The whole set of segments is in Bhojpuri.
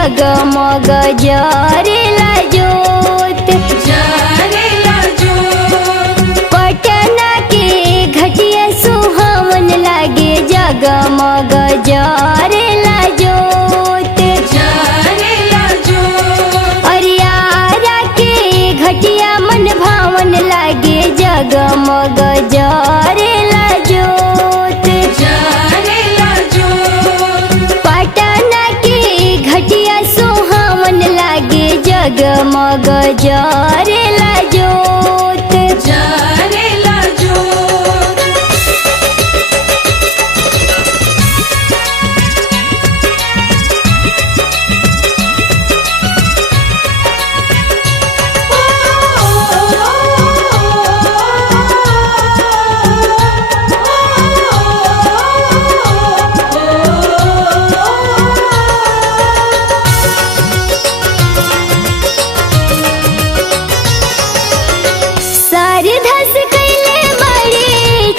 जगमग जरेला जोत। पटना के घटिया सुहावन लागे जगमग जरेला जोत। अरियारा के घटिया मन भावन लागे जगमग जरेला जोत। पटना के घटिया सुहावन लागे जगमग जरेला जोत।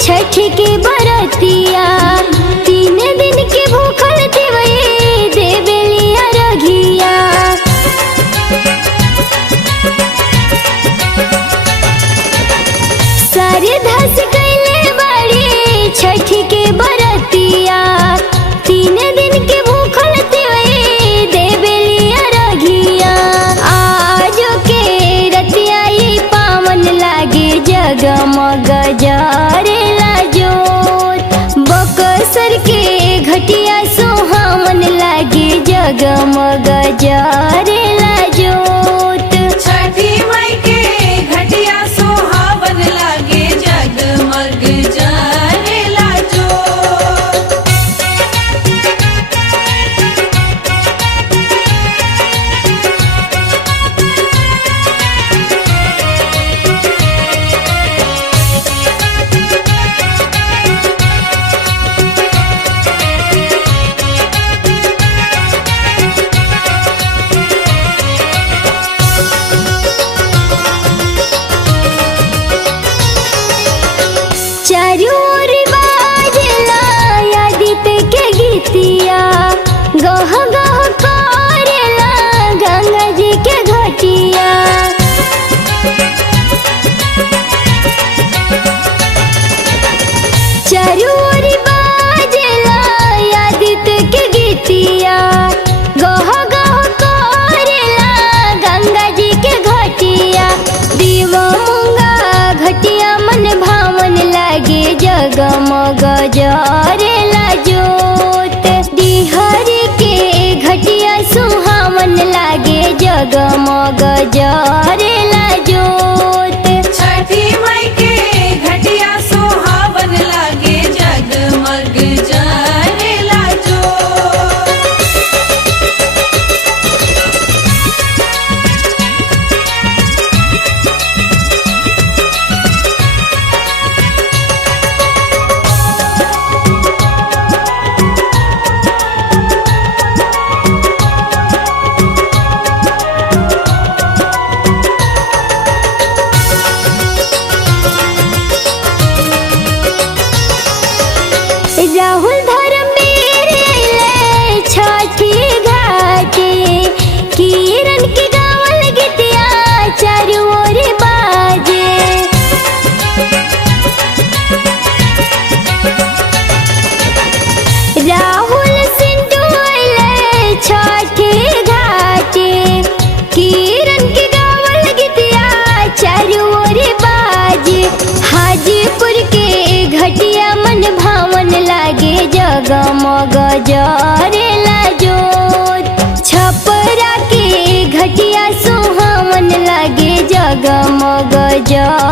छठ के बरतिया 3 दिन के भूखल दिवई देवेलिया रघिया। सारे धस कैले बड़ी छठ के बरतिया 3 दिन के भूखल दिवई देवेलिया रघिया। आज के रतिया पावन लागे जगमग जरेला जोत। बक्सर के घटिया सुहावन लागे जगमग जरेला जोत। छठी माई के घटिया सुहावन लागे जगमग जरेला जोत। चारों ओर बाजला आदित्य के गीतिया। गह गह करेला गंगा जी के घटिया। चारों ओर बाजला आदित्य के गीतिया। गह गह करेला गंगा जी के घटिया। दीवा मूंगा घटिया मन भावन लागे जगमग जरेला जोत। डिहरी के घटिया सुहावन लागे जगमग जरेला जोत। छठी माई के घटिया सुहावन लागे जगमग जरेला जोत। राहुल धर्मवीर अइले छठी घाटे। किरण के गावल गीतिया चारों ओर बाजे। राहुल सिंधु अइले छठी घाटे। किरण के गावल गीतिया चारों ओर बाजे। हाजीपुर के घटिया मन भावन लागे जगमग जरेला जोत। छपरा के घटिया सुहावन लागे जगमग जरेला